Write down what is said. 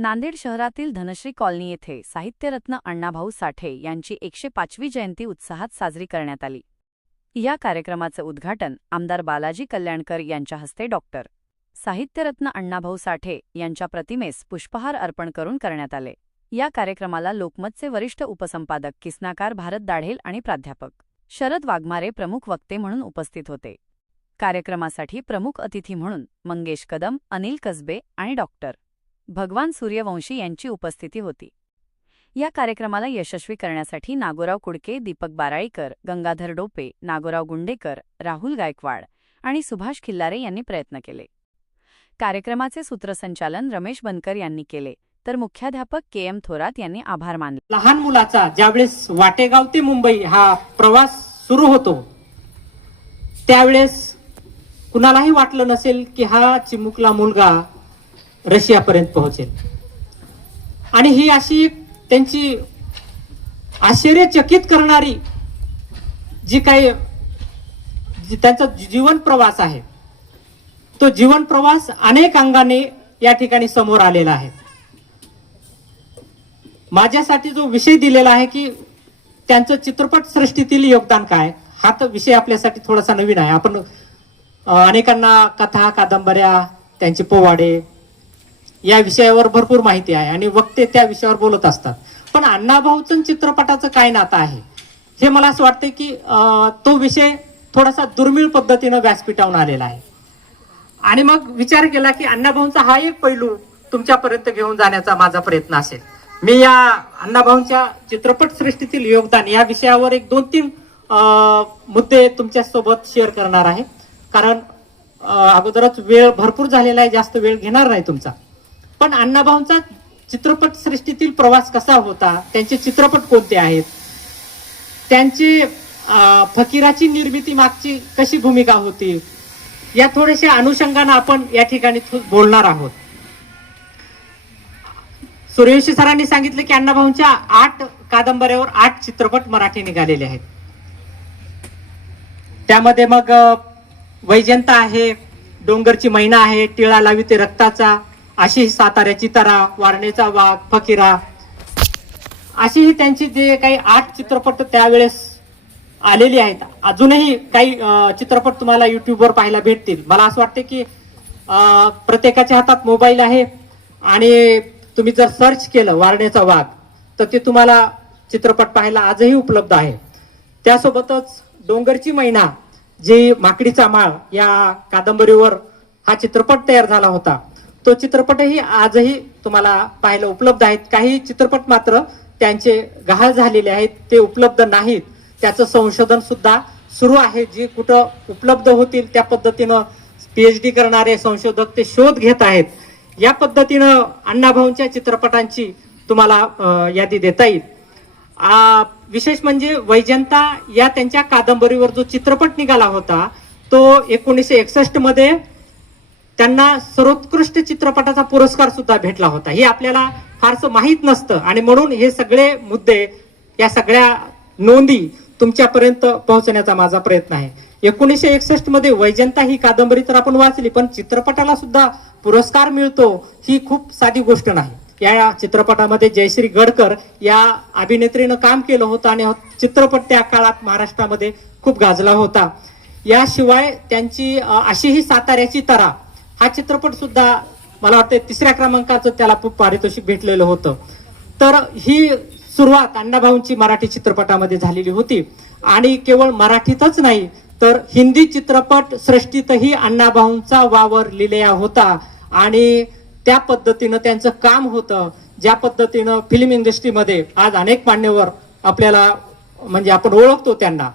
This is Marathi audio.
नांदेड शहरातील धनश्री कॉलनी येथे साहित्यरत्न अण्णाभाऊ साठे यांची एकशे पाचवी जयंती उत्साहात साजरी करण्यात आली. या कार्यक्रमाचं उद्घाटन आमदार बालाजी कल्याणकर यांच्या हस्ते डॉक्टर साहित्यरत्न अण्णाभाऊ साठे यांच्या प्रतिमेस पुष्पहार अर्पण करून करण्यात आले. या कार्यक्रमाला लोकमतचे वरिष्ठ उपसंपादक किसनाकार भारत दाढेल आणि प्राध्यापक शरद वाघमारे प्रमुख वक्ते म्हणून उपस्थित होते. कार्यक्रमासाठी प्रमुख अतिथी म्हणून मंगेश कदम अनिल कसबे आणि डॉक्टर भगवान सूर्यवंशी यांची उपस्थिती होती. या कार्यक्रमाला यशस्वी करण्यासाठी नागोराव कुडके दीपक बाराळीकर गंगाधर डोपे नागोराव गुंडेकर राहुल गायकवाड आणि सुभाष खिल्लारे यांनी प्रयत्न केले. कार्यक्रमाचे सूत्रसंचालन रमेश बनकर यांनी केले तर मुख्याध्यापक के एम थोरात यांनी आभार मानले. लहान मुलाचा ज्यावेळेस वाटेगाव ते मुंबई हा प्रवास सुरू होतो त्यावेळेस कुणालाही वाटलं नसेल की हा चिमुकला मुलगा रशियापर्यंत पोहोचेल. आणि ही अशी त्यांची आश्चर्यचकित करणारी जी काही त्यांचा जीवन प्रवास आहे तो जीवन प्रवास अनेक अंगाने या ठिकाणी समोर आलेला आहे. माझ्यासाठी जो विषय दिलेला आहे की त्यांचं चित्रपट सृष्टीतील योगदान काय हा तर विषय आपल्यासाठी थोडासा नवीन आहे. आपण अनेकांना कथा कादंबऱ्या त्यांचे पोवाडे या विषयावर भरपूर माहिती आहे आणि वक्ते त्या विषयावर बोलत असतात. पण अण्णाभाऊचं चित्रपटाचं काय नातं आहे? हे मला असं वाटतं की तो विषय थोडासा दुर्मिळ पद्धतीनं व्यासपीठावून आलेला आहे. आणि मग विचार केला की अण्णाभाऊंचा हा एक पैलू तुमच्यापर्यंत घेऊन जाण्याचा माझा प्रयत्न असेल. मी या अण्णाभाऊंच्या चित्रपट सृष्टीतील योगदान या विषयावर एक दोन तीन मुद्दे तुमच्यासोबत शेअर करणार आहे. कारण अगोदरच वेळ भरपूर झालेला आहे जास्त वेळ घेणार नाही तुमचा. पण अण्णाभाऊंचा चित्रपट सृष्टीतील प्रवास कसा होता? त्यांचे चित्रपट कोणते आहेत? त्यांची फकीराची निर्मिती मागची कशी भूमिका होती? या थोड्याशा अनुषंगानं आपण या ठिकाणी बोलणार आहोत. सूर्यवंशी सरांनी सांगितलं की अण्णाभाऊंच्या आठ कादंबऱ्यावर आठ चित्रपट मराठी निघालेले आहेत. त्यामध्ये मग वैजंता आहे डोंगरची मैना आहे टिळा लावी ते रक्ताचा अशी साताऱ्याची तरा वारणेचा वाघ फकीरा. अशी ही त्यांची जे काही आठ चित्रपट त्यावेळेस आलेली आहेत. अजूनही काही चित्रपट तुम्हाला युट्यूबवर पाहायला भेटतील. मला असं वाटतं की प्रत्येकाच्या हातात मोबाईल आहे आणि तुम्ही जर सर्च केलं वारणेचा वाघ तर ते तुम्हाला चित्रपट पाहायला आजही उपलब्ध आहे. त्यासोबतच डोंगरची मैना जी माकडीचा माळ या कादंबरीवर हा चित्रपट तयार झाला होता. तो चित्रपटही आजही तुम्हाला पाहायला उपलब्ध आहेत. काही चित्रपट मात्र त्यांचे गहाळ झालेले आहेत. ते उपलब्ध नाहीत. त्याचं संशोधन सुद्धा सुरू आहे. जे कुठं उपलब्ध होतील त्या पद्धतीनं पीएचडी करणारे संशोधक ते शोध घेत आहेत. या पद्धतीनं अण्णाभाऊंच्या चित्रपटांची तुम्हाला यादी देता येईल. विशेष म्हणजे वैजंता या त्यांच्या कादंबरीवर जो चित्रपट निघाला होता तो एकोणीसशे एकसष्टमध्ये त्यांना सर्वोत्कृष्ट चित्रपटाचा पुरस्कार सुद्धा भेटला होता. हे आपल्याला फारसं माहीत नसतं आणि म्हणून हे सगळे मुद्दे या सगळ्या नोंदी तुमच्यापर्यंत पोहोचण्याचा माझा प्रयत्न आहे. एकोणीसशे एकसष्टमध्ये वैजंता ही कादंबरी तर आपण वाचली पण चित्रपटाला सुद्धा पुरस्कार मिळतो ही खूप साधी गोष्ट नाही. या चित्रपटामध्ये जयश्री गडकर या अभिनेत्रीनं काम केलं होतं आणि चित्रपट त्या काळात महाराष्ट्रामध्ये खूप गाजला होता. याशिवाय त्यांची अशीही अशी ही साताऱ्याची तरा हा चित्रपट सुद्धा मला वाटतं तिसऱ्या क्रमांकाचं त्याला खूप पारितोषिक भेटलेलं होतं. तर ही सुरुवात अण्णाभाऊंची मराठी चित्रपटामध्ये झालेली होती. आणि केवळ मराठीतच नाही तर हिंदी चित्रपट सृष्टीतही अण्णाभाऊंचा वावर लिहिलेला होता. आणि त्या पद्धतीनं त्यांचं काम होतं ज्या पद्धतीनं फिल्म इंडस्ट्रीमध्ये आज अनेक मान्यवर आपल्याला म्हणजे आपण ओळखतो त्यांना.